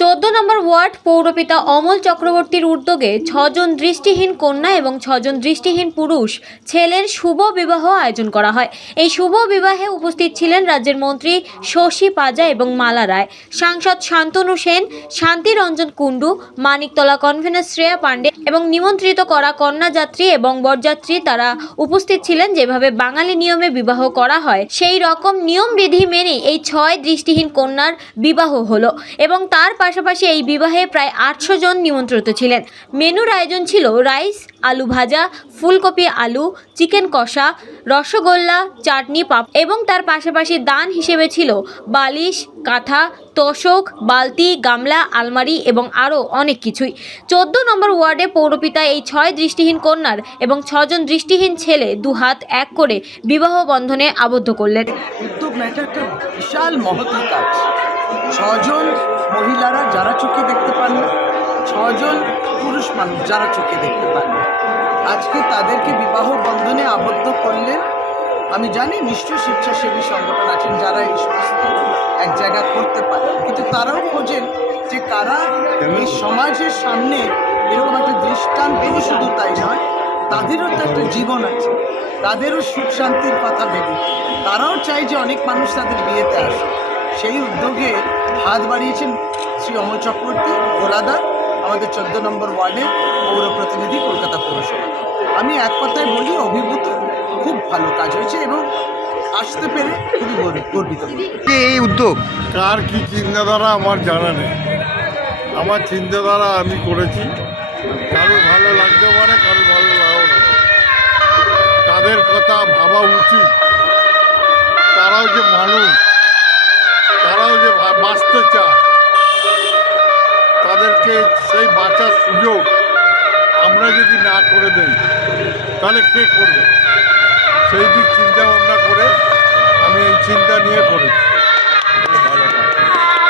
14 নম্বর word পৌরপিতা Amal চক্রবর্তীর উদ্যোগে 6 জন দৃষ্টিহীন কন্যা এবং 6 জন দৃষ্টিহীন পুরুষ ছেলের শুভ বিবাহ আয়োজন করা হয়। এই শুভ বিবাহে উপস্থিত ছিলেন রাজ্যের মন্ত্রী শশী পাজা এবং মালা রায়, সাংসদ শান্তনু সেন, শান্তি রঞ্জন কুণ্ডু, মানিকতলা কনভেনর শ্রেয়া পাণ্ডে এবং নিমন্ত্রিত করা কন্যাযাত্রী এবং বরযাত্রী তারা উপস্থিত ছিলেন। যেভাবে বাঙালি নিয়মে বিবাহ করা হয় সেই রকম নিয়ম বিধি মেনে এই 6 দৃষ্টিহীন কন্যার বিবাহ হলো এবং তার পাশাপাশি এই বিবাহে প্রায় 800 জন নিমন্ত্রিত ছিলেন। মেনুর আয়োজন ছিল রাইস, আলু ভাজা, ফুলকপি আলু, চিকেন কষা, রসগোল্লা, চাটনি, পাপ এবং তার পাশাপাশি দান হিসেবে ছিল বালিশ, কাঁথা, তোশক, বালতি, গামলা, আলমারি এবং আরও অনেক কিছুই। 14 নম্বর ওয়ার্ডে পৌরপিতা এই 6 দৃষ্টিহীন কন্যার এবং 6 জন দৃষ্টিহীন ছেলে দুহাত এক করে বিবাহ বন্ধনে আবদ্ধ করলেন। উদ্যোগ না, এটা একটা বিশাল মহৎ কাজ। 6 জন মহিলারা যারা চোখে দেখতে পান না, 6 জন পুরুষ মানুষ যারা চোখে দেখতে পান না, আজকে তাদেরকে বিবাহ বন্ধনে আবদ্ধ করলেন। আমি জানি নিশ্চয়ই স্বেচ্ছাসেবী সংগঠন আছেন যারা এই সমস্ত এক জায়গা করতে পারে, কিন্তু তারাও খোঁজেন যে কারা এই সমাজের সামনে এরকম একটা দৃষ্টান্ত, শুধু তাই নয়, তাদেরও তো একটা জীবন আছে, তাদেরও সুখ শান্তির কথা ভেবে তারাও চাই যে অনেক মানুষ তাদের বিয়েতে আসে। সেই উদ্যোগে হাত বাড়িয়েছেন শ্রী অমল চক্রবর্তী ভোলাদা, আমাদের 14 নম্বর ওয়ার্ডের পৌর প্রতিনিধি, কলকাতা পৌরসভা। আমি এক কথায় বলি, অভিভূত, খুব ভালো কাজ হয়েছে এবং আসতে পেরে খুবই গর্বিত। এই উদ্যোগ কার কি চিন্তাধারা আমার জানা নেই, আমার চিন্তাধারা আমি করেছি। কারো ভালো লাগতে পারে, কারো ভালো লাগবে না, তাদের কথা ভাবা উচিত। তারাও যে মানুষ, তারাও যে বাঁচতে চায়, তাদেরকে সেই বাঁচার সুযোগ আমরা যদি না করে দেই তাহলে কে করবে? সেই দিক চিন্তা ভাবনা করে